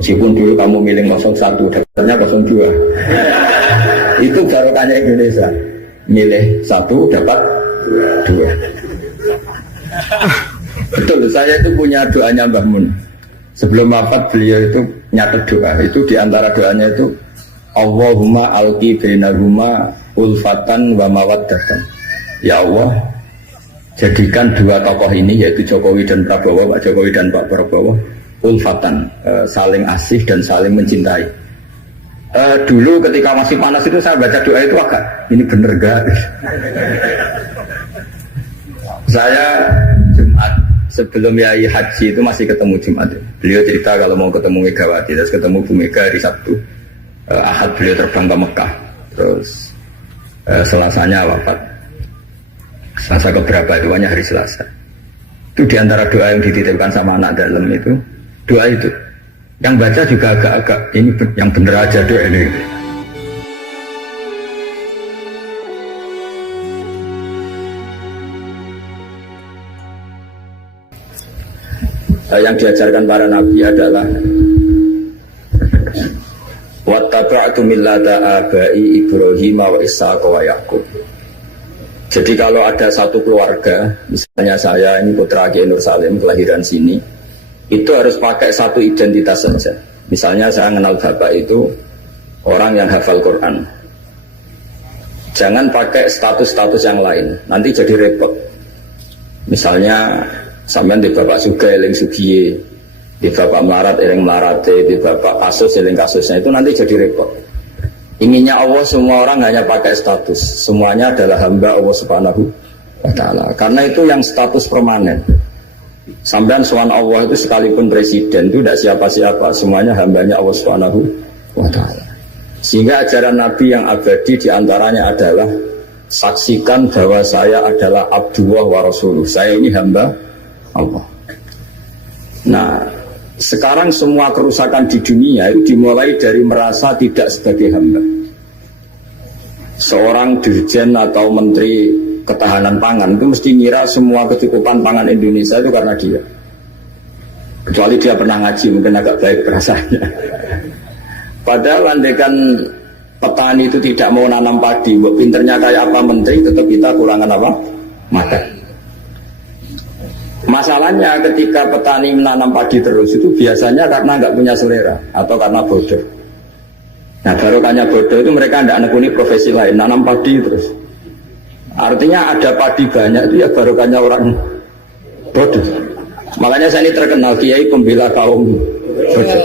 Meskipun dulu kamu milih 01, dapatnya 02. Itu barokahnya Indonesia. Milih 1, dapat 2. Betul, saya itu punya doanya Mbah Mun. Sebelum wafat beliau itu nyatet doa. Itu diantara doanya itu Allahumma alqi bainahuma ulfatan wa mawaddatan. Ya Allah, jadikan dua tokoh ini yaitu Jokowi dan Prabowo, Pak Jokowi dan Pak Prabowo ulfatan, saling asih dan saling mencintai. Dulu ketika masih panas itu saya baca doa itu agak ini bener gak? Saya Jumat sebelum Yai Haji itu masih ketemu Jumat. Beliau cerita kalau mau ketemu Megawati, terus ketemu Bu Mega hari Sabtu. Ahad beliau terbang ke Mekah, terus Selasanya wafat. Selasa keberapa itu hanya hari Selasa. Itu diantara doa yang dititipkan sama anak dalam itu. Doa itu yang baca juga agak-agak ini yang bener aja doa ini. Yang diajarkan para nabi adalah wattaba'tu millata abai Ibrahim wa Ishaq wa Yaqub. Jadi kalau ada satu keluarga, misalnya saya ini putra Kiai Nur Salim kelahiran sini, itu harus pakai satu identitas saja. Misalnya saya kenal bapak itu orang yang hafal Quran. Jangan pakai status-status yang lain, nanti jadi repot. Misalnya sampean di bapak Sugih eling Sugiye, di bapak melarat eling melarate, di bapak kasus eling kasusnya, itu nanti jadi repot. Inginnya Allah semua orang hanya pakai status, semuanya adalah hamba Allah Subhanahu wa Ta'ala. Karena itu yang status permanen. Sampean sowan Allah itu sekalipun presiden itu tidak siapa-siapa, semuanya hambanya Allah Subhanahu wa Ta'ala. Sehingga ajaran Nabi yang abadi diantaranya adalah saksikan bahwa saya adalah Abdullah wa Rasuluh. Saya ini hamba Allah. Nah, sekarang semua kerusakan di dunia itu dimulai dari merasa tidak sebagai hamba. Seorang dirjen atau menteri ketahanan pangan itu mesti ngira semua kecukupan pangan Indonesia itu karena dia. Kecuali dia pernah ngaji, mungkin agak baik perasaannya. Padahal andaikan petani itu tidak mau nanam padi, buat pinternya kayak apa menteri, tetap kita kurangan apa? Makan. Masalahnya ketika petani menanam padi terus itu biasanya karena nggak punya selera atau karena bodoh. Nah barokahnya bodoh itu mereka tidak nekuni profesi lain, nanam padi terus. Artinya ada padi banyak itu ya barokahnya orang bodoh. Makanya saya ini terkenal kiai pembela kaum bodoh.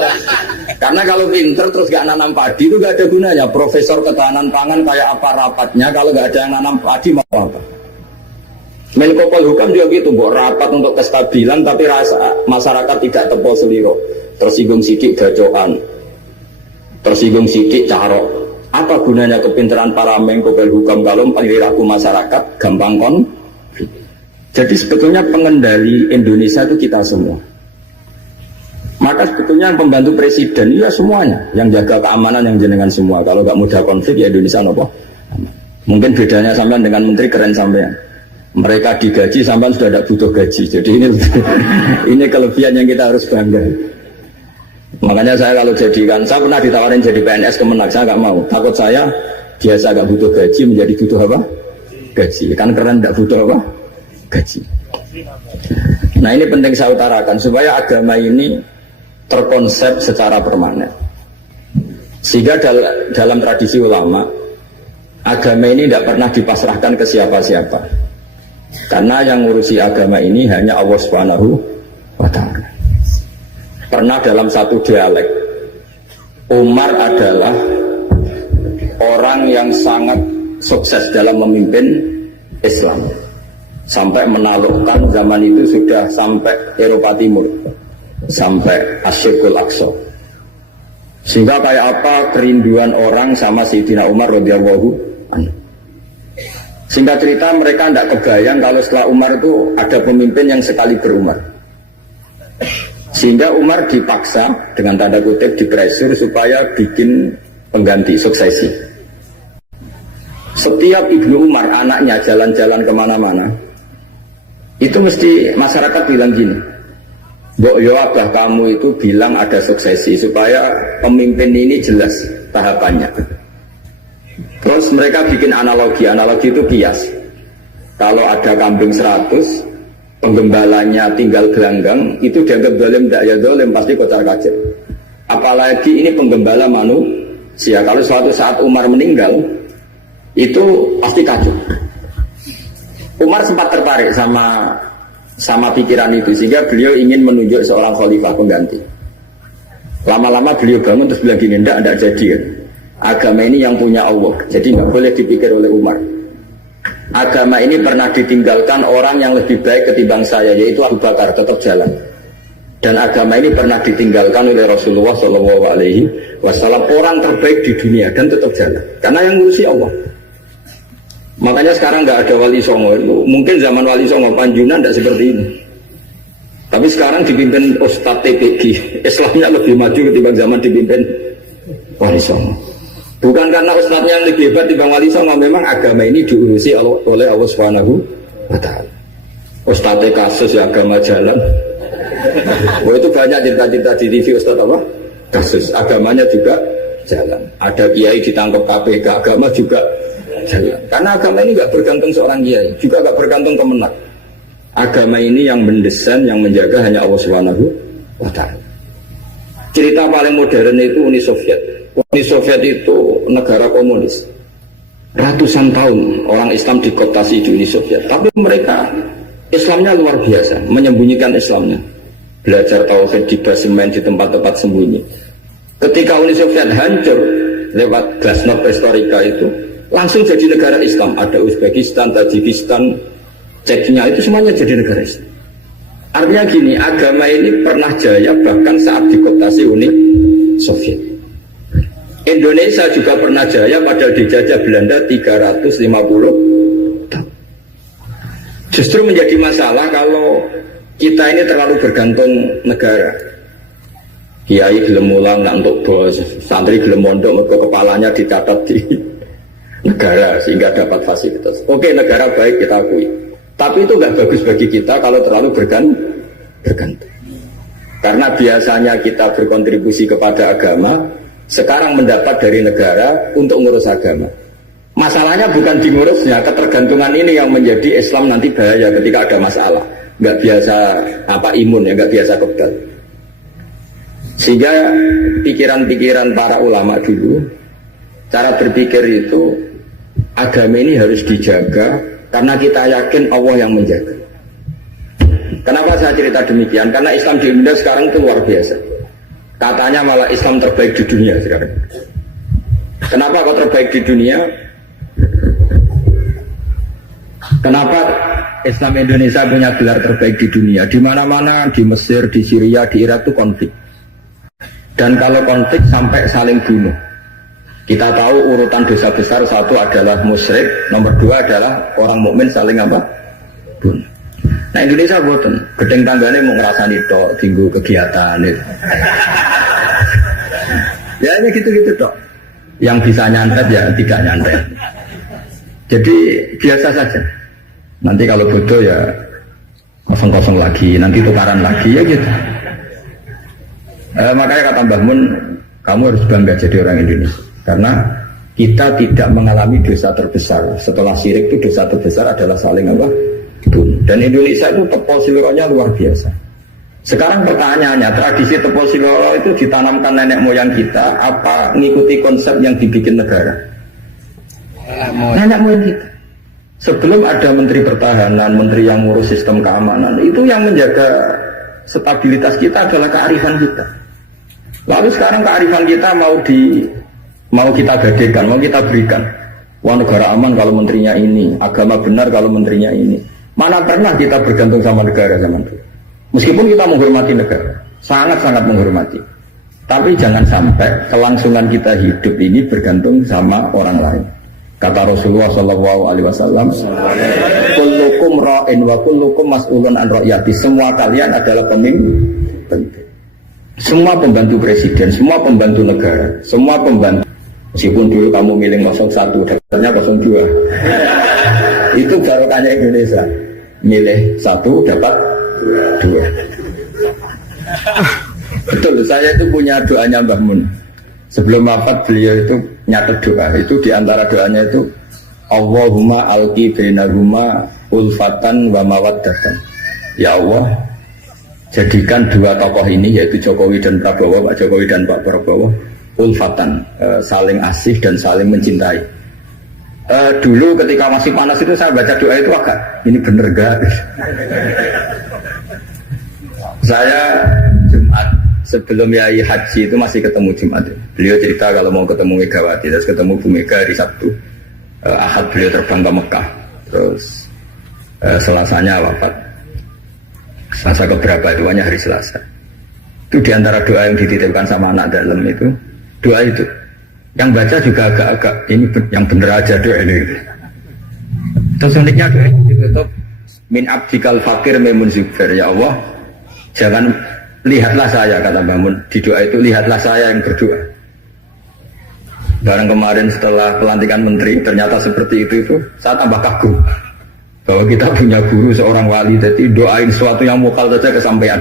Karena kalau pinter terus nggak nanam padi itu nggak ada gunanya. Profesor ketahanan pangan kayak apa rapatnya kalau nggak ada yang nanam padi mau apa? Menko Polhukam juga gitu, buat rapat untuk kestabilan tapi rasa masyarakat tidak tepol seliro, tersinggung sidik bacokan, tersinggung sidik carok. Apa gunanya kepintaran para Menko Polhukam kalau perilaku masyarakat gampang konflik? Jadi sebetulnya pengendali Indonesia itu kita semua. Maka sebetulnya yang pembantu presiden ya semuanya, yang jaga keamanan yang jenengan semua. Kalau nggak mudah konflik ya Indonesia nopo. Mungkin bedanya sampean dengan menteri keren sampean. Mereka digaji sampai sudah tidak butuh gaji. Jadi ini kelebihan yang kita harus bangga. Makanya saya kalau jadikan, saya pernah ditawarin jadi PNS Kemenak, saya nggak mau. Takut saya biasa nggak butuh gaji menjadi butuh apa? Gaji. Kan keren tidak butuh apa? Gaji. Nah ini penting saya utarakan supaya agama ini terkonsep secara permanen. Sehingga dalam tradisi ulama, agama ini tidak pernah dipasrahkan ke siapa-siapa. Karena yang ngurusi agama ini hanya Allah Subhanahu wa Ta'ala. Pernah dalam satu dialek, Umar adalah orang yang sangat sukses dalam memimpin Islam. Sampai menaklukkan zaman itu sudah sampai Eropa Timur, sampai Asyirkul Aqsa. Sehingga kayak apa kerinduan orang sama Sayyidina Umar radhiyallahu anhu. Singkat cerita mereka tidak kebayang kalau setelah Umar itu ada pemimpin yang sekali berumar. Sehingga Umar dipaksa dengan tanda kutip dipresur supaya bikin pengganti suksesi. Setiap Ibnu Umar anaknya jalan-jalan kemana-mana, itu mesti masyarakat bilang gini, Mbok yo abah kamu itu bilang ada suksesi supaya pemimpin ini jelas tahapannya. Terus mereka bikin analogi itu kias. Kalau ada kambing 100, penggembalanya tinggal gelanggang, itu dianggap dolim, tidak ya dolim, pasti kocar kacir. Apalagi ini penggembala manusia. Kalau suatu saat Umar meninggal, itu pasti kacau. Umar sempat tertarik sama pikiran itu, sehingga beliau ingin menunjuk seorang khalifah pengganti. Lama-lama beliau bangun terus bilang gini, tidak jadi kan. Agama ini yang punya Allah, jadi nggak boleh dipikir oleh Umar. Agama ini pernah ditinggalkan orang yang lebih baik ketimbang saya, yaitu Abu Bakar, tetap jalan. Dan agama ini pernah ditinggalkan oleh Rasulullah SAW, orang terbaik di dunia, dan tetap jalan. Karena yang ngurusi Allah. Makanya sekarang nggak ada wali songo. Mungkin zaman wali songo Panjunan tidak seperti ini. Tapi sekarang dipimpin Ustadz TPG, Islamnya lebih maju ketimbang zaman dipimpin wali songo. Bukan karena ustadznya yang lebih hebat dibanding wali songo, memang agama ini diurusi oleh Allah Subhanahu wa Ta'ala. Ustadznya kasus ya agama jalan. Oh itu banyak cerita-cerita di TV ustadz apa? Kasus agamanya juga jalan. Ada kiai ditangkap KPK, agama juga jalan. Karena agama ini nggak bergantung seorang kiai, juga nggak bergantung kemenang. Agama ini yang mendesain, yang menjaga hanya Allah Subhanahu wa Ta'ala. Cerita paling modern itu Uni Soviet. Uni Soviet itu negara komunis. Ratusan tahun orang Islam dikooptasi di Uni Soviet. Tapi mereka Islamnya luar biasa, menyembunyikan Islamnya. Belajar tauhid di basemen, di tempat-tempat sembunyi. Ketika Uni Soviet hancur lewat Glasnost Perestroika itu, langsung jadi negara Islam. Ada Uzbekistan, Tajikistan, Chechnya, itu semuanya jadi negara Islam. Artinya gini, agama ini pernah jaya bahkan saat dikooptasi Uni Soviet. Indonesia juga pernah jaya padahal dijajah Belanda 350 tahun. Justru menjadi masalah kalau kita ini terlalu bergantung negara. Kiai gelem mulang nak untuk bos, santri gelem mondok mergo kepalanya dicatat di negara sehingga dapat fasilitas. Oke, negara baik kita akui. Tapi itu nggak bagus bagi kita kalau terlalu bergantung. Karena biasanya kita berkontribusi kepada agama, sekarang mendapat dari negara untuk ngurus agama. Masalahnya bukan di ngurusnya, ketergantungan ini yang menjadi Islam nanti bahaya ketika ada masalah. Nggak biasa imun ya, nggak biasa kebal. Sehingga pikiran-pikiran para ulama dulu, cara berpikir itu, agama ini harus dijaga karena kita yakin Allah yang menjaga. Kenapa saya cerita demikian? Karena Islam di Indonesia sekarang itu luar biasa. Katanya malah Islam terbaik di dunia sekarang. Kenapa kok terbaik di dunia? Kenapa Islam Indonesia punya gelar terbaik di dunia? Di mana-mana, di Mesir, di Syria, di Irak itu konflik. Dan kalau konflik sampai saling bunuh. Kita tahu urutan dosa besar, satu adalah musyrik, nomor dua adalah orang mukmin saling apa? Bunuh. Nah Indonesia boten, gedeng tanggane mau ngerasani tok, tinggu kegiatan itu. Ya ini gitu-gitu tok. Yang bisa nyantet ya tidak nyantet. Jadi biasa saja. Nanti kalau bodoh ya kosong-kosong lagi, nanti tukaran lagi ya gitu. Makanya kata Mbah Mun, kamu harus bangga jadi orang Indonesia. Karena kita tidak mengalami dosa terbesar. Setelah syirik itu dosa terbesar adalah saling apa? Dan Indonesia itu tepol siloronya luar biasa. Sekarang pertanyaannya, tradisi tepol siloro itu ditanamkan nenek moyang kita apa mengikuti konsep yang dibikin negara? Nenek moyang kita. Sebelum ada menteri pertahanan, menteri yang ngurus sistem keamanan, itu yang menjaga stabilitas kita adalah kearifan kita. Lalu sekarang kearifan kita mau kita gadekan, mau kita berikan. Wah negara aman kalau menterinya ini, agama benar kalau menterinya ini. Mana pernah kita bergantung sama negara zaman dulu. Meskipun kita menghormati negara, sangat-sangat menghormati. Tapi jangan sampai kelangsungan kita hidup ini bergantung sama orang lain. Kata Rasulullah SAW, kullukum ra'in wa kullukum mas'ulun an ra'yati. Semua kalian adalah pemimpin. Semua pembantu presiden, semua pembantu negara, semua pembantu. Meskipun dulu kamu milih 01, dapatnya 02. Itu barokahnya Indonesia. Milih 1 dapat 2. Betul, saya itu punya doanya Mbah Mun. Sebelum wafat beliau itu nyatet doa. Itu diantara doanya itu Allahumma alqi bainahuma ulfatan wa mawaddatan. Ya Allah, jadikan dua tokoh ini yaitu Jokowi dan Prabowo, Pak Jokowi dan Pak Prabowo ulfatan, saling asih dan saling mencintai. Dulu ketika masih panas itu saya baca doa itu agak ini bener gak? Saya Jumat sebelum Yai Haji itu masih ketemu Jumat. Beliau cerita kalau mau ketemu Megawati, terus ketemu Bu Mega hari Sabtu. Ahad beliau terbang ke Mekah, terus Selasanya wafat. Selasa keberapa itu hanya hari Selasa. Itu diantara doa yang dititipkan sama anak dalam itu, doa itu. Yang baca juga agak-agak ini yang bener aja doa ini. Terus uniknya doa itu ditutup min abdikal fakir memun zubair. Ya Allah, jangan lihatlah saya, kata Bangun di doa itu, lihatlah saya yang berdoa. Barang kemarin setelah pelantikan menteri ternyata seperti itu saya tambah kagum bahwa kita punya guru seorang wali, jadi doain sesuatu yang mukal saja kesampaian.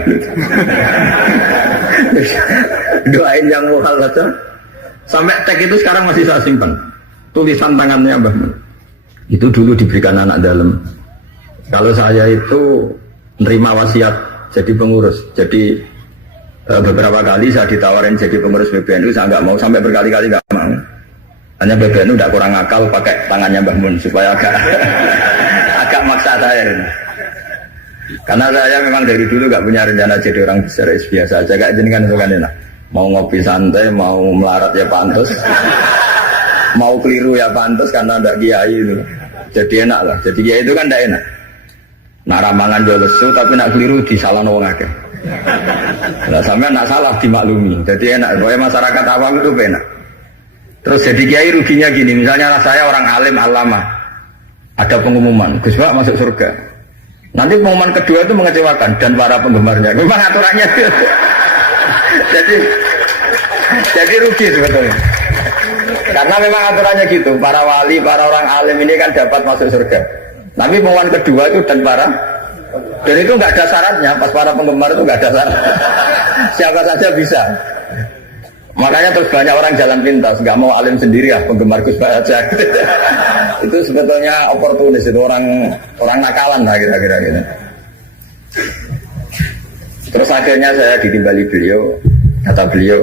Doain yang mukal saja sampai tag itu sekarang masih saya simpan, tulisan tangannya Mbah Mun. Itu dulu diberikan anak dalam. Kalau saya itu menerima wasiat jadi pengurus, jadi beberapa kali saya ditawarin jadi pengurus PBNU, saya nggak mau, sampai berkali-kali nggak mau. Hanya PBNU udah kurang akal pakai tangannya Mbah Mun supaya agak maksa saya. Karena saya memang dari dulu nggak punya rencana jadi orang besar, biasa aja kayak jenengan itu kan enak. Mau ngopi santai, mau melarat ya pantas, mau keliru ya pantas karena ada kiai itu. Jadi enak lah. Jadi kiai itu kan tidak enak. Nak ramangan jual lesu tapi nak keliru disalahkan orang akeh. Nah, sampai nak salah dimaklumi. Jadi enak. Pokoknya masyarakat awam itu enak. Terus jadi kiai ruginya gini. Misalnya saya orang alim alama, ada pengumuman Gus Pak masuk surga. Nanti pengumuman kedua itu mengecewakan dan para penggemarnya. Memang aturannya. jadi rugi sebetulnya. Karena memang aturannya gitu. Para wali, para orang alim ini kan dapat masuk surga. Tapi pengumuman kedua itu dan itu nggak ada syaratnya. Pas para penggemar itu nggak ada syarat. Siapa saja bisa. Makanya terus banyak orang jalan pintas, nggak mau alim sendiri ya, penggemar Gus Pak aja. Itu sebetulnya oportunis, itu orang nakalan lah kira-kira gitu. Terus akhirnya saya ditimbali beliau, kata beliau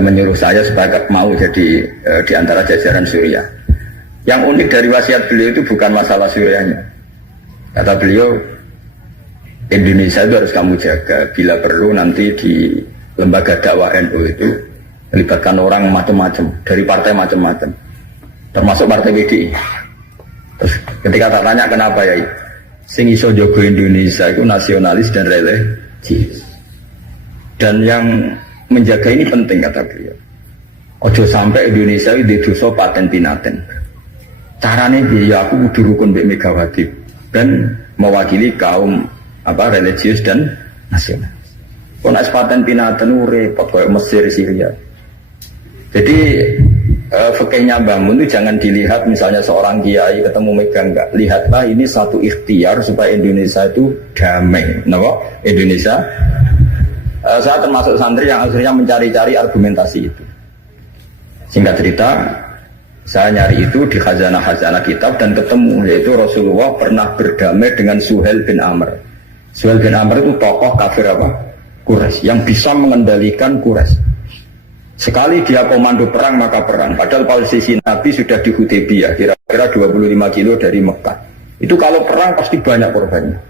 menyuruh saya supaya mau jadi di antara jajaran Suriah. Yang unik dari wasiat beliau itu bukan masalah Suriahnya. Kata beliau, Indonesia itu harus kamu jaga. Bila perlu nanti di lembaga dakwah NU itu melibatkan orang macam-macam, dari partai macam-macam, termasuk partai PDI. Terus ketika tak tanya kenapa ya, sing iso jogo Indonesia itu nasionalis dan religius. Dan yang menjaga ini penting, kata beliau. Ojo sampai Indonesia itu dosa paten pinaten. Caranya dia aku kudu rukun Mbak Megawati dan mewakili kaum religius dan nasional. Kok nak paten pinaten repot kayak Mesir, Syria. Jadi fikihnya Mbah Mun itu jangan dilihat misalnya seorang kiai ketemu Mega, enggak. Lihatlah ini satu ikhtiar supaya Indonesia itu damai. Kenapa? Indonesia. Saya termasuk santri yang akhirnya mencari-cari argumentasi itu. Singkat cerita, saya nyari itu di khazanah-khazanah kitab dan ketemu, yaitu Rasulullah pernah berdamai dengan Suhail bin Amr. Suhail bin Amr itu tokoh kafir Quraisy yang bisa mengendalikan Quraisy. Sekali dia komando perang maka perang. Padahal posisi Nabi sudah di Hudaybiyah, kira-kira 25 kilo dari Mekah. Itu kalau perang pasti banyak korbannya.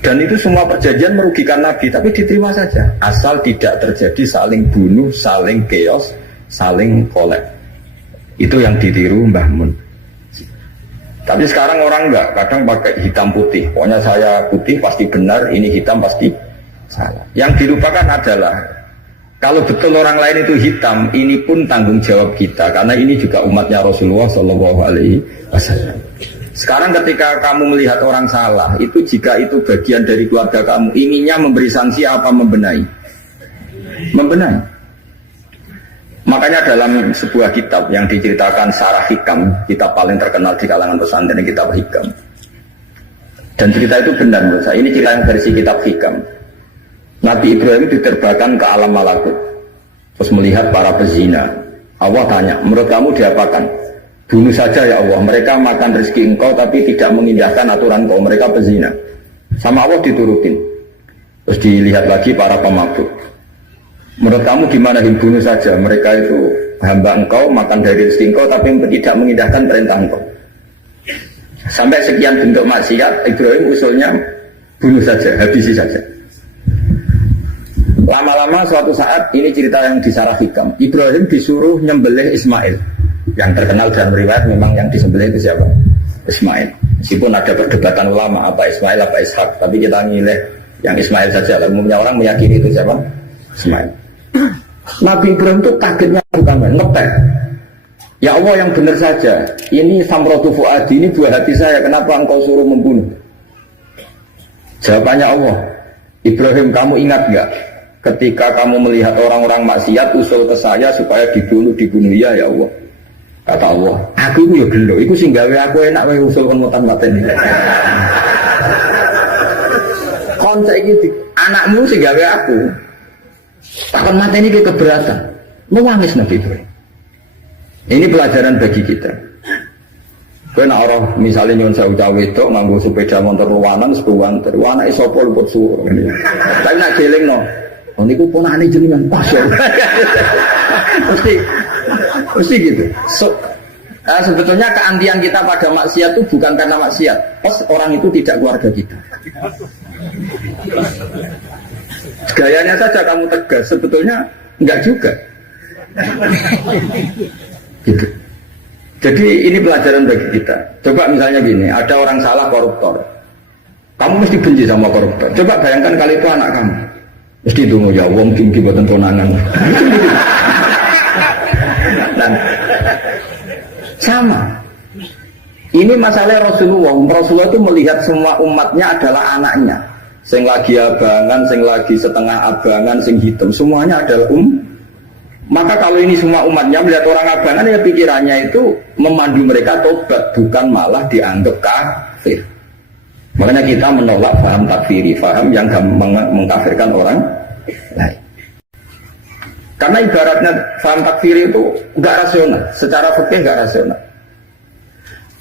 Dan itu semua perjanjian merugikan Nabi, tapi diterima saja. Asal tidak terjadi saling bunuh, saling chaos, saling kolek. Itu yang ditiru Mbah Mun. Tapi sekarang orang enggak, kadang pakai hitam putih. Pokoknya saya putih pasti benar, ini hitam pasti salah. Yang dilupakan adalah kalau betul orang lain itu hitam, ini pun tanggung jawab kita, karena ini juga umatnya Rasulullah SAW. Sekarang ketika kamu melihat orang salah, itu jika itu bagian dari keluarga kamu, inginnya memberi sanksi apa membenahi? Membenahi. Makanya dalam sebuah kitab yang diceritakan Sarah Hikam, kitab paling terkenal di kalangan pesantren, kitab Hikam, Dan cerita itu benar menurut saya. Ini cerita yang versi kitab Hikam. Nabi Ibrahim diterbangkan ke alam malakut, terus melihat para pezina. Allah tanya, menurut kamu diapakan? Bunuh saja ya Allah, mereka makan rezeki engkau tapi tidak mengindahkan aturan kau, mereka pezina. Sama Allah diturutin. Terus dilihat lagi para pemabuk. Menurut kamu gimana, bunuh saja, mereka itu hamba engkau, makan dari rezeki engkau tapi tidak mengindahkan perintah engkau. Sampai sekian bentuk maksiat, Ibrahim usulnya bunuh saja, habisi saja. Lama-lama suatu saat, ini cerita yang disarah Hikam, Ibrahim disuruh nyembelih Ismail. Yang terkenal dalam riwayat memang yang disembelih itu siapa? Ismail. Meskipun ada perdebatan ulama apa Ismail apa Ishak, tapi kita milih yang Ismail saja. Umumnya orang meyakini itu siapa? Ismail. Nabi Ibrahim itu kagetnya bukan main, ngepek. Ya Allah yang benar saja, ini samrotu fuadi, ini buah hati saya, kenapa engkau suruh membunuh? Jawabannya Allah, Ibrahim kamu ingat gak ketika kamu melihat orang-orang maksiat usul ke saya supaya dibunuh ya ya Allah. Kata Allah, aku itu ya gelo, itu sing gawe aku enak wae usul kon mutan mateni. Konco iki anakmu sing gawe aku. Takon mateni ki keberatan. Nangis Nabi Ibrahim. Ini pelajaran bagi kita. Kowe nek ora misale nyon sewu cawe wedok nganggo sepeda motor luwanan sepuwanter, anake sapa luput suruh. Tapi nek gelingno, oh niku ponakane jenengan pas ya. Mesti gitu. Sebetulnya keantian kita pada maksiat itu bukan karena maksiat. Pas orang itu tidak keluarga kita. Gayanya saja kamu tegas, sebetulnya enggak juga. Gitu. Jadi ini pelajaran bagi kita. Coba misalnya gini, ada orang salah koruptor. Kamu mesti benci sama koruptor. Coba bayangkan kali itu anak kamu. Mesti tunggu ya wong kim boten konangan. Dan sama. Ini masalah Rasulullah. Rasulullah itu melihat semua umatnya adalah anaknya. Sing lagi abangan, sing lagi setengah abangan, sing hitam, semuanya adalah Maka kalau ini semua umatnya melihat orang abangan, ya pikirannya itu memandu mereka tobat, bukan malah dianggap kafir. Makanya kita menolak faham takfiri, faham yang mengkafirkan orang lain. Karena ibaratnya faham takfiri itu enggak rasional, secara fikih enggak rasional.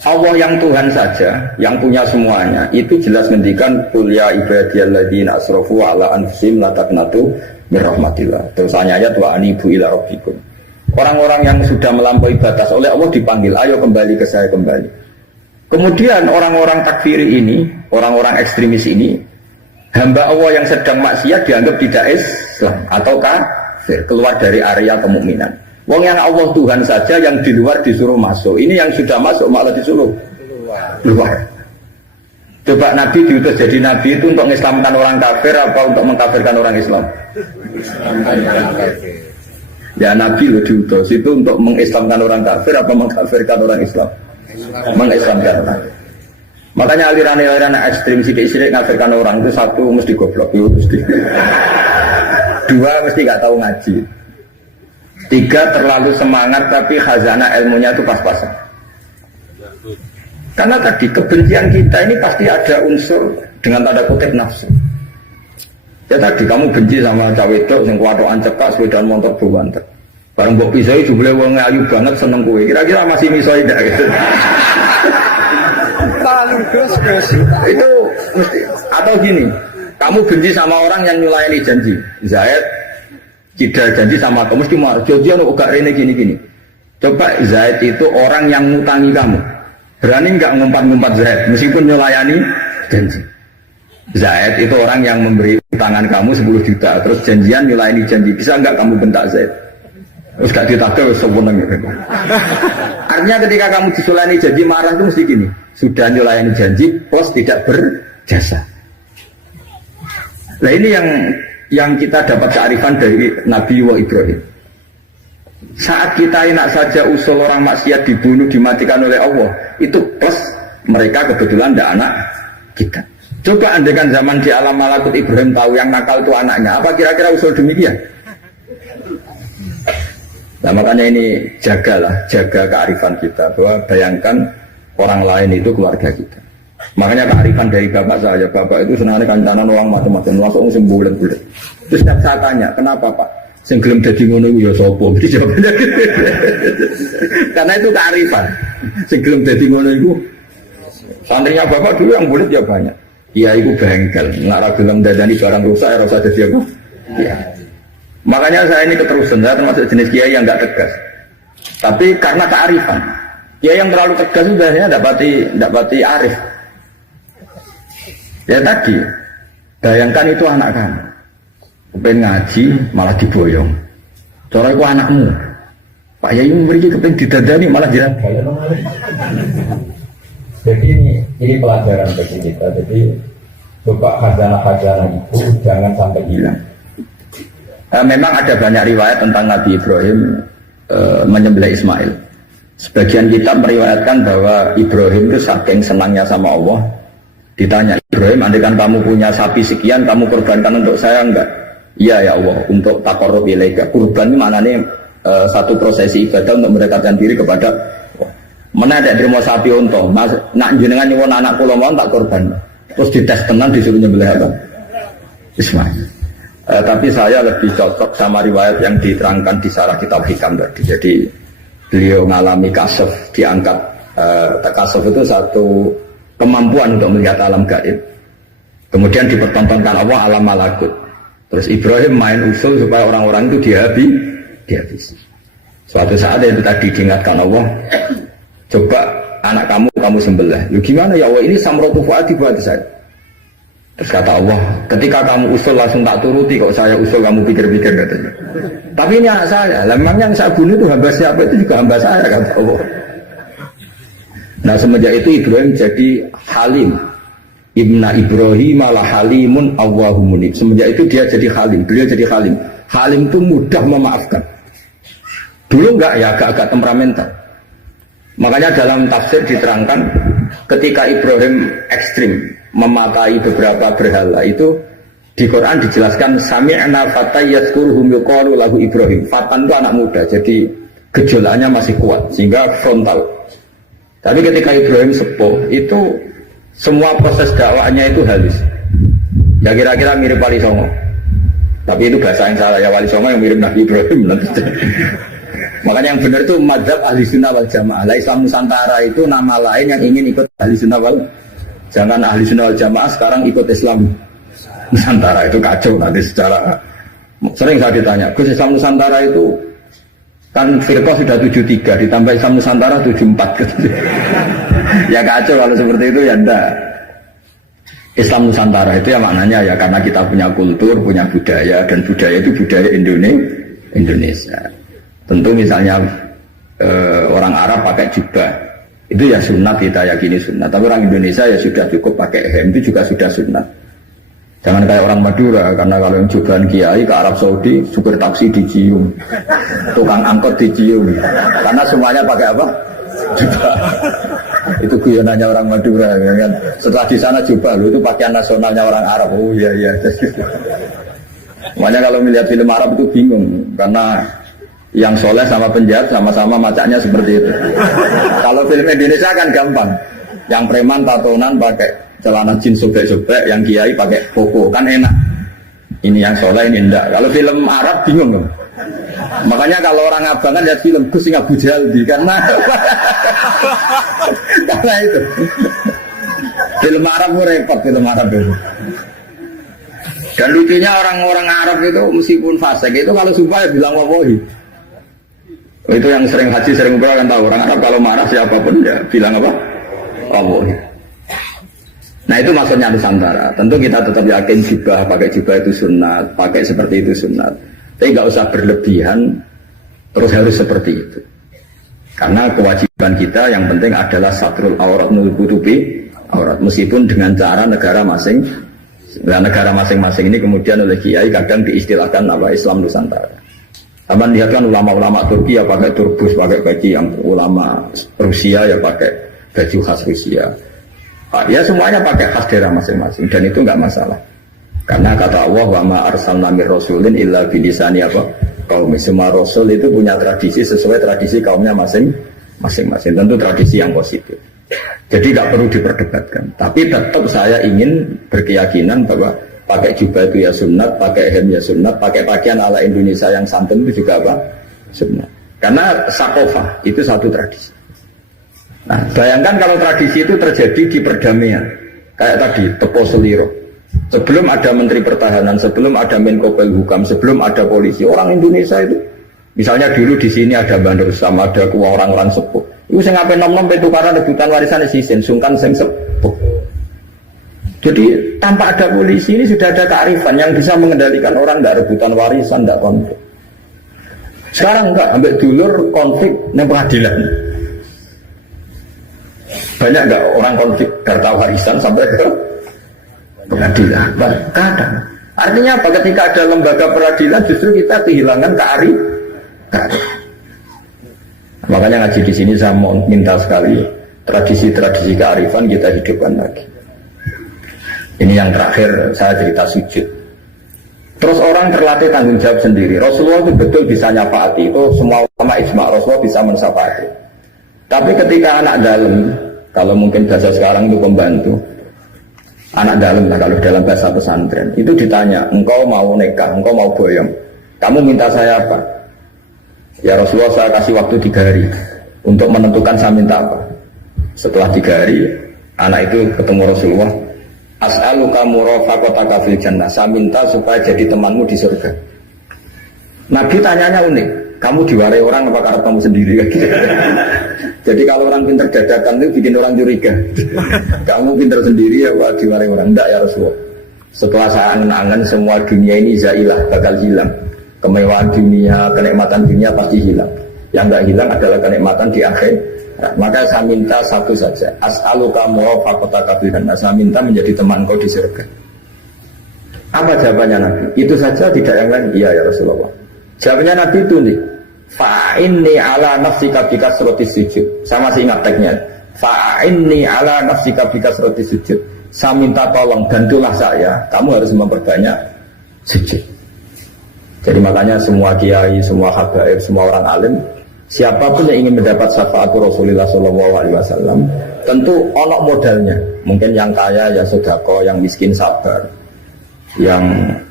Allah yang Tuhan saja, yang punya semuanya, itu jelas ngendikan qul ya ibadiyalladzina asrafu ala anfusihim la taqnatu mir rahmatillah. Terus ayat wa anibu ila rabbikum. Orang-orang yang sudah melampaui batas oleh Allah dipanggil, ayo kembali ke saya kembali. Kemudian orang-orang takfiri ini, orang-orang ekstremis ini, hamba Allah yang sedang maksiat dianggap tidak Islam atau kafir, keluar dari area kemukminan. Wong yang Allah Tuhan saja yang di luar disuruh masuk. Ini yang sudah masuk malah disuruh keluar. Coba Nabi diutus jadi Nabi itu untuk mengislamkan orang kafir apa untuk mengkafirkan orang Islam? Ya Nabi lo diutus itu untuk mengislamkan orang kafir apa mengkafirkan orang Islam? Mengislamkan orang. Makanya aliran-aliran ekstrim sidik-sidik ngafirkan orang itu satu mesti goblok, mesti. Dua mesti gak tahu ngaji. Tiga terlalu semangat tapi khazanah ilmunya itu pas-pasan. Karena tadi kebencian kita ini pasti ada unsur dengan tanda kutip nafsu. Ya tadi kamu benci sama cawe itu yang kuatokan cekak sepedaan motor buanter. Bareng mbok pisoi jumlah wong ayu banget seneng kowe. Kira-kira masih misoi ndak gitu. Itu mesti atau gini, kamu benci sama orang yang nyulayani janji. Zaid tidak janji sama kamu mesti marah. Janjian kok rene gini-gini. Coba Zaid itu orang yang ngutangi kamu. Berani enggak ngumpat-ngumpat Zaid meskipun nyulayani janji. Zaid itu orang yang memberi utangan kamu 10 juta terus janjian nyulayani janji. Bisa enggak kamu bentak Zaid? Terus gak ditagih sewenang gitu. Artinya ketika kamu disulayani janji marah itu mesti gini. Sudah nyulayani janji plus tidak berjasa. Nah ini yang kita dapat kearifan dari Nabi Ibrahim. Saat kita enak saja usul orang maksiat dibunuh, dimatikan oleh Allah, itu plus mereka kebetulan tidak anak kita. Coba andaikan zaman di alam malakut Ibrahim tahu yang nakal itu anaknya, apa kira-kira usul demikian? Nah makanya ini jaga kearifan kita, bahwa bayangkan orang lain itu keluarga kita. Makanya kearifan dari bapak saya, bapak itu senangnya kancanan orang macam-macam, langsung sembulan-bulan. Terus saya tanya, kenapa Pak? Sing gelem dadi ngono iku ya sapa? Mesti jawabannya gitu. Karena itu kearifan. Sing gelem dadi ngono iku santrinya bapak dulu yang bulat ya banyak. Iya iku bengkel, nggak ra gelem dadani barang rusak ya rasa dadi apa? Iya. Makanya saya ini keterusan, saya termasuk jenis kiai yang nggak tegas. Tapi karena kearifan, kiai yang terlalu tegas itu biasanya dapati arif. Ya tadi, bayangkan itu anak kamu, kepengen ngaji malah diboyong. Cara itu anakmu, Pak Yai memberi kepengen didadani malah jiran. Jadi ini pelajaran bagi kita. Jadi coba khazanah-khazanah itu jangan sampai hilang. Memang ada banyak riwayat tentang Nabi Ibrahim menyembelih Ismail. Sebagian kitab meriwayatkan bahwa Ibrahim itu saking senangnya sama Allah. Ditanya, Ibrahim, andaikan kamu punya sapi sekian, kamu korbankan untuk saya enggak? Iya ya Allah, untuk taqarrub ilaika. Kurban ini maknanya satu prosesi ibadah untuk mendekatkan diri kepada Allah. Mana ada terima sapi untung, nak jenengan nyuwun anak kula mau tak korban. Terus dites tenan disuruh nyembelih apa? Ismail. Tapi saya lebih cocok sama riwayat yang diterangkan di Syarah Kitab Hikam tadi. Jadi beliau mengalami kasaf, diangkat kasaf itu satu kemampuan untuk melihat alam gaib. Kemudian dipertontonkan Allah alam malakut. Terus Ibrahim main usul supaya orang-orang itu dihabisi. Suatu saat itu tadi diingatkan Allah, coba anak kamu sembelih. Lu gimana ya Allah, ini samratu fuadi buat saya. Terus kata Allah, ketika kamu usul langsung tak turuti, kok saya usul kamu pikir-pikir katanya. Tapi ini anak saya, memang yang saya bunuh itu hamba siapa, itu juga hamba saya kata Allah. Nah semenjak itu Ibrahim jadi halim. Ibna Ibrahim malah halimun Allahumunib. Semenjak itu dia jadi halim, beliau jadi halim. Halim itu mudah memaafkan. Dulu enggak ya, agak-agak temperamental. Makanya dalam tafsir diterangkan ketika Ibrahim ekstrim memakai beberapa berhala itu di Quran dijelaskan sami'na fatay yadhkuruhum yuqalu lahu Ibrahim. Fatan itu anak muda, jadi gejolaknya masih kuat sehingga frontal. Tapi ketika Ibrahim sepuh itu semua proses dakwahnya itu halus. Ya kira-kira mirip Wali Songo. Tapi itu bahasa yang salah ya, Wali Songo yang mirip Nabi Ibrahim. Makanya yang benar itu madzhab ahli sunnah wal jamaah. Islam Nusantara itu nama lain yang ingin ikut ahli sunnah wal. Jangan ahli sunnah wal jamaah sekarang ikut Islam Nusantara, itu kacau nanti secara. Sering saya ditanya, Gus Islam Nusantara itu kan firqah sudah 73 ditambah Islam Nusantara 74. Ya kacau kalau seperti itu ya enggak. Islam Nusantara itu ya maknanya ya karena kita punya kultur, punya budaya, dan budaya itu budaya Indonesia. Tentu misalnya orang Arab pakai jubah, itu ya sunat, kita yakini sunat. Tapi orang Indonesia ya sudah cukup pakai hem, itu juga sudah sunat. Jangan kayak orang Madura, karena kalau yang jubahan kiai ke Arab Saudi, supir taksi dicium, tukang angkot dicium, karena semuanya pakai apa? Jubah. Itu guyonannya orang Madura, ya kan? Setelah di sana jubah, itu pakaian nasionalnya orang Arab. Oh iya iya. Makanya kalau melihat film Arab itu bingung, karena yang soleh sama penjahat sama-sama macaknya seperti itu. Kalau film Indonesia kan gampang, yang preman tatonan pakai celana jeans sobek-sobek, yang kiai pakai koko, kan enak. Ini yang soleh, ini enggak. Kalau film Arab bingung loh. Makanya kalau orang abang kan lihat film Gus sing Abu Jaldi karena karena itu. Film Arab repot, film Arab itu. Dan lucunya orang-orang Arab itu meskipun fasik itu kalau sumpah ya bilang wallahi. Itu yang sering haji, sering umrah kan tahu, orang Arab kalau marah siapapun ya bilang apa? Wallahi. Nah itu maksudnya Nusantara. Tentu kita tetap yakin jubah, pakai jubah itu sunat, pakai seperti itu sunat. Tapi nggak usah berlebihan, terus harus seperti itu. Karena kewajiban kita yang penting adalah satrul aurat nutupi aurat. Meskipun dengan cara negara masing-masing ini kemudian oleh kiai kadang diistilahkan apa Islam Nusantara. Sama lihat kan ulama-ulama Turki ya pakai turbus, pakai baju, yang ulama Rusia ya pakai baju khas Rusia. Ya semuanya pakai khas daerah masing-masing dan itu enggak masalah. Karena kata Allah wa ma arsalna mir rasulin illa bilisani apa? Kaum semua rasul itu punya tradisi sesuai tradisi kaumnya masing-masing. Tentu tradisi yang positif. Jadi nggak perlu diperdebatkan. Tapi tetap saya ingin berkeyakinan bahwa pakai jubah itu ya sunat, pakai hem ya sunat, pakai pakaian ala Indonesia yang santun itu juga apa? Sunat. Karena sakofah itu satu tradisi. Nah, bayangkan kalau tradisi itu terjadi di perdamaian, kayak tadi Tepo Seliro. Sebelum ada Menteri Pertahanan, sebelum ada Menko Polhukam, sebelum ada polisi, orang Indonesia itu, misalnya dulu di sini ada Bandar Sama, ada orang-orang sepuh. Itu saya ngapain nom-nom tukaran rebutan warisan sisin, sungkan sing sepuh. Jadi tanpa ada polisi ini sudah ada kearifan yang bisa mengendalikan orang, tidak rebutan warisan, tidak konflik. Sekarang enggak, ambil dulur konflik yang pengadilan. Banyak enggak orang konflik harta warisan sampai ke pengadilan? Kadang. Artinya apa? Ketika ada lembaga peradilan justru kita kehilangan kearifan. Makanya ngaji di sini saya mau minta sekali tradisi-tradisi kearifan kita hidupkan lagi. Ini yang terakhir saya cerita sujud. Terus orang terlatih tanggung jawab sendiri. Rasulullah itu betul bisa nyafaati, itu semua ulama ijma Rasulullah bisa mensafaati. Tapi ketika anak dalam, kalau mungkin bahasa sekarang itu pembantu, anak dalam lah kalau dalam bahasa pesantren, itu ditanya, engkau mau nikah, engkau mau boyong, kamu minta saya apa? Ya Rasulullah saya kasih waktu 3 hari untuk menentukan saya minta apa. Setelah 3 hari, anak itu ketemu Rasulullah. As'aluka murafaqataka fil jannah. Saya minta supaya jadi temanmu di surga. Nabi tanyanya unik. Kamu diwarai orang apa karena kamu sendiri? Jadi kalau orang pintar dadakan itu bikin orang curiga. Kamu pintar sendiri ya Pak diwarai orang? Enggak ya Rasulullah. Setelah saya angen-angen semua dunia ini zailah, bakal hilang. Kemewahan dunia, kenikmatan dunia pasti hilang. Yang enggak hilang adalah kenikmatan di akhir. Nah, maka saya minta satu saja. As'aluka murafaqataka fil jannah. Saya minta menjadi teman kau di surga. Apa jawabannya Nabi? Itu saja, tidak yang lain? Iya ya Rasulullah. Jawabannya Nabi itu nih. Fa'inni ala nafsika bikasratis sujud. Saya masih ingat teksnya. Fa'inni ala nafsika bikasratis sujud. Saya minta tolong, bantulah saya. Kamu harus memperbanyak sujud. Jadi makanya semua kiai, semua habaib, semua orang alim, siapapun yang ingin mendapat syafaat Rasulullah SAW, tentu onok modalnya. Mungkin yang kaya ya sedekah, yang miskin sabar, yang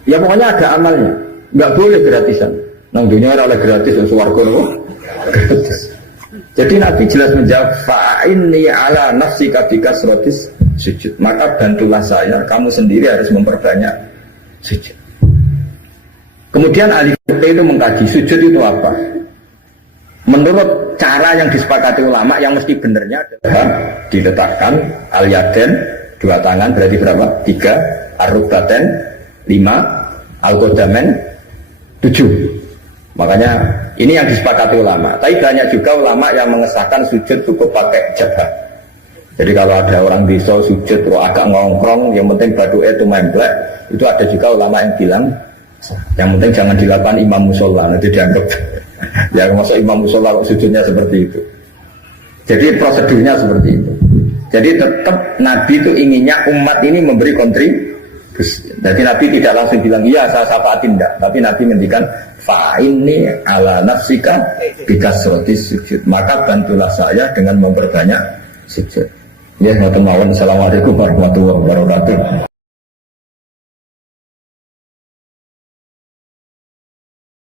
ya pokoknya ada amalnya. Nggak boleh gratisan. Nang dunia ora gratis, swarga lho. Gratis. Jadi Nabi jelas menjawab, fa'inni ala nafsika bikasratis sujud. Maka bantulah saya, kamu sendiri harus memperbanyak sujud. Kemudian ahli fikih itu mengkaji sujud itu apa? Menurut cara yang disepakati ulama yang mesti benernya adalah diletakkan al-yaden 2 tangan berarti berapa? 3, ar-rukbaten 5, al-qadamen 7. Makanya ini yang disepakati ulama. Tapi banyak juga ulama yang mengesahkan sujud cukup pakai jabah. Jadi kalau ada orang desa sujud terus agak ngongkrong, yang penting baduke itu memblek, itu ada juga ulama yang bilang yang penting jangan dilakukan imam musola, nanti dianggap ya masuk imam musola sujudnya seperti itu. Jadi prosedurnya seperti itu. Jadi tetap Nabi itu inginnya umat ini memberi kontribusi. Jadi Nabi tidak langsung bilang iya saya syafaatin, tidak. Tapi Nabi ngendikan fa'inni ala nafsika bikasratis sujud. Maka bantulah saya dengan memperbanyak sujud. Ya, Assalamualaikum warahmatullahi wabarakatuh.